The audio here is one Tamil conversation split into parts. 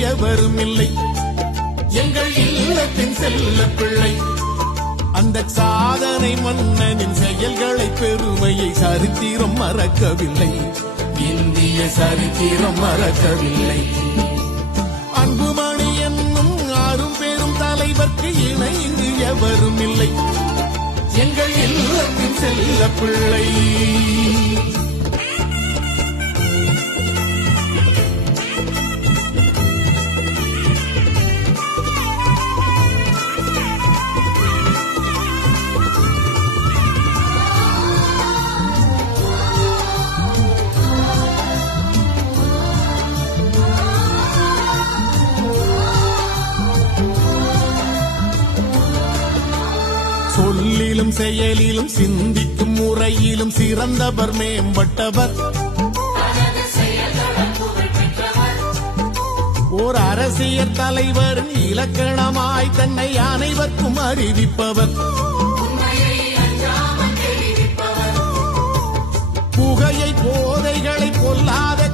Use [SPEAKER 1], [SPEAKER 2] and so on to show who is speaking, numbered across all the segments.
[SPEAKER 1] எவரும் இல்லை. எங்கள் இல்லத்தின் செல்ல பிள்ளை. அந்த சாதனை மன்னனின் செயல்களை பெருமையை சரித்திரம் மறக்கவில்லை. இந்திய சரித்திரம் மறக்கவில்லை. அன்புமணி என்னும் ஆறும் பேரும் தலைவர்க்கு இணைந்து எவரும் இல்லை. எங்கள் இல்லத்தின் செல்ல பிள்ளை. சொல்லிலும் செயலிலும் சிந்திக்கும் முறையிலும் சிறந்தவர் மேம்பட்டவர். ஓர் அரசியல் தலைவரின் இலக்கணமாய் தன்னை அனைவருக்கும் அறிவிப்பவர். புகையை போதைகளை பொல்லாத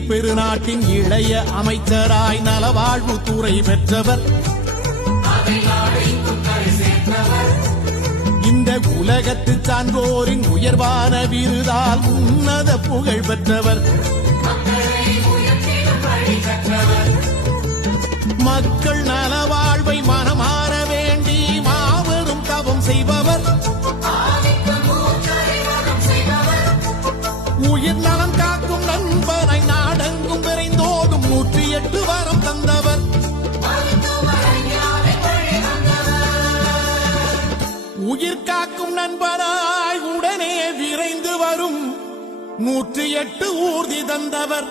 [SPEAKER 1] பெருநாட்டின் இளைய அமைச்சராய் நலவாழ்வு துறை பெற்றவர். இந்த உலகத்து சான்றோரின் உயர்வான விருதால் உன்னத புகழ் பெற்றவர். மக்கள் நலவாழ்வை மனமா நண்பனாய் உடனே விரைந்து வரும். நூற்றி எட்டு ஊர்தி தந்தவர்.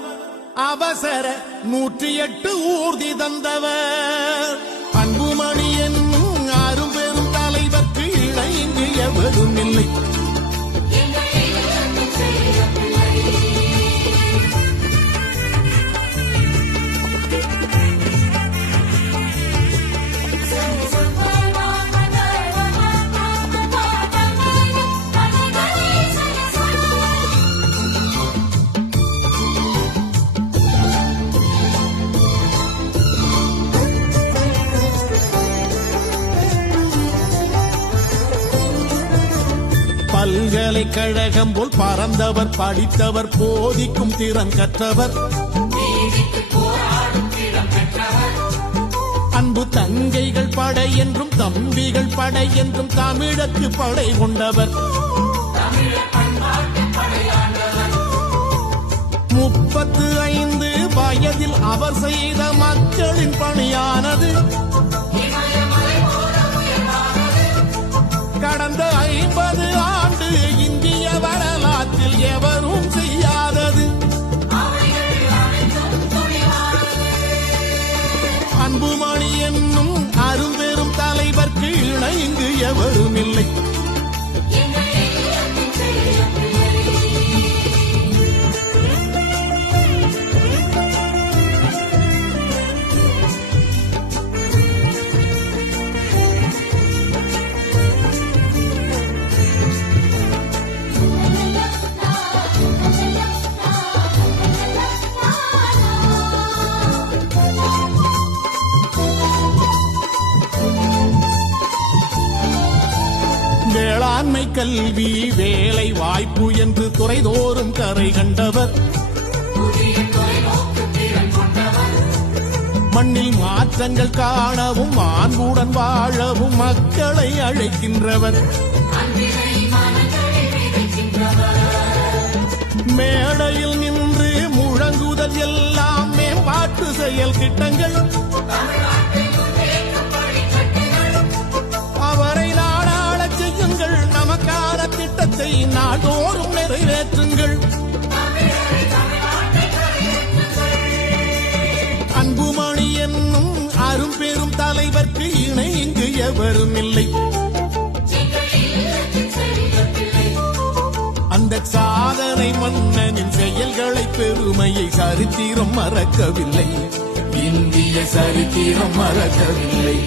[SPEAKER 1] அவசர நூற்றி எட்டு ஊர்தி தந்தவர். அன்புமணி என்னும் அரும் பெரும் தலைவர்க்கு இணைந்து எவரும் இல்லை பல்கலைக்கழகம் போல் பறந்தவர் படித்தவர் போதிக்கும் திறன் கற்றவர். அன்பு தங்கைகள் படை என்றும் தம்பிகள் படை என்றும் தமிழக்கு படை கொண்டவர். முப்பத்து ஐந்து வயதில் அவர் செய்த மக்களின் பணியானது. கடந்த ஐம்பது வேளாண்மை கல்வி வேலை வாய்ப்பு என்று துறைதோறும் கரை கண்டவர். மண்ணில் மாற்றங்கள் காணவும் மாண்புடன் வாழவும் மக்களை அழைக்கின்றவர். மேடையில் நின்று முழங்குதல் எல்லாம் மேம்பாட்டு செயல் திட்டங்களும் எவரும் இல்லை அந்த சாதனை மன்னனின் செயல்களை பெருமையை சரித்திரம் மறக்கவில்லை. இந்திய சரித்திரம் மறக்கவில்லை.